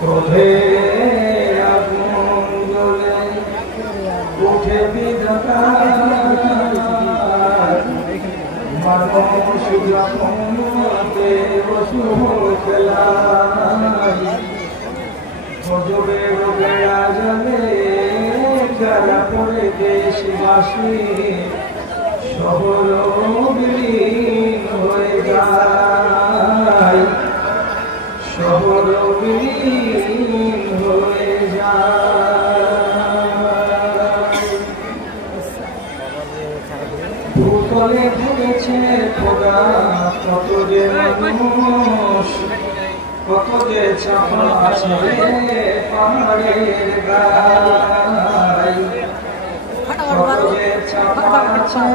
ক্রোধে আগুন জ্বলে উঠে বিধাতার মানুষ যখন অশুভ খেলায় গজবের বেড়া জলে যারা পড়ে দেশবাসী শহর বিলীন হয়ে যায়, শহর বিলীন হয়ে যায়। ভূতলে ঘুরেছে খোদা কত যে মানুষ, কত যে চাপা আছে পাহাড়ের গায়, কত যে চাপা আছে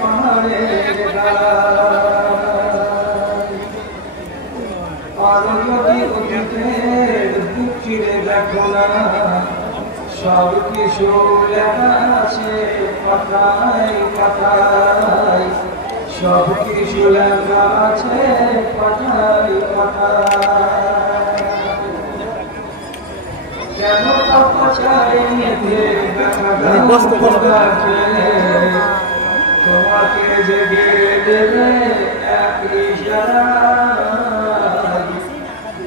পাহাড়ের গায়। আর যদি অতীতের বুক চিরে দেখো না, সব কিছু লেখা আছে পাতায় পাতায়, সব কিছু লেখা আছে পাতায় পাতায়। কেন পাপা চাই তোমাকে জেগে দেবে এক ইশারায়,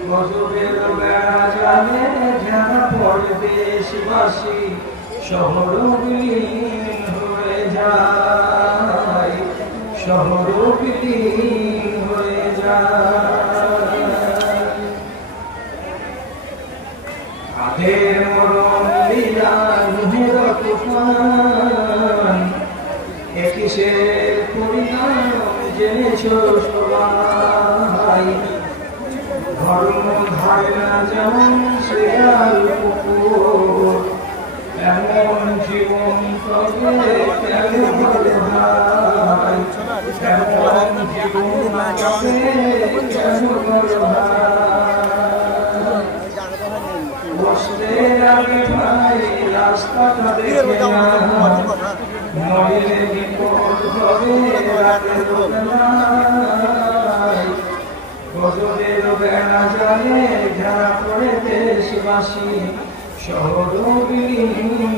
গজবের বেড়া জালে যারা পড়ে দেশবাসী শহর বিলীন হয়ে যায়, শহর বিলীন হয়ে যায়। আধের মরণ লীলা নুহের তুফান, একিসের পরিণাম জেনেছ সবাই। ধর্ম ধারে না যেমন শেয়াল কুকুর, এমন জীবন তবে কেন ভালো ভাই, এমন জীবন তবে কেন ভালো ভাই। বসতে আগে ভাই রাস্তাটা দেখে না, নইলে বিপদ হবে রাতের বেলায়। গজবের বেড়া জালে যারা পড়ে দেশবাসী শহর বিলীন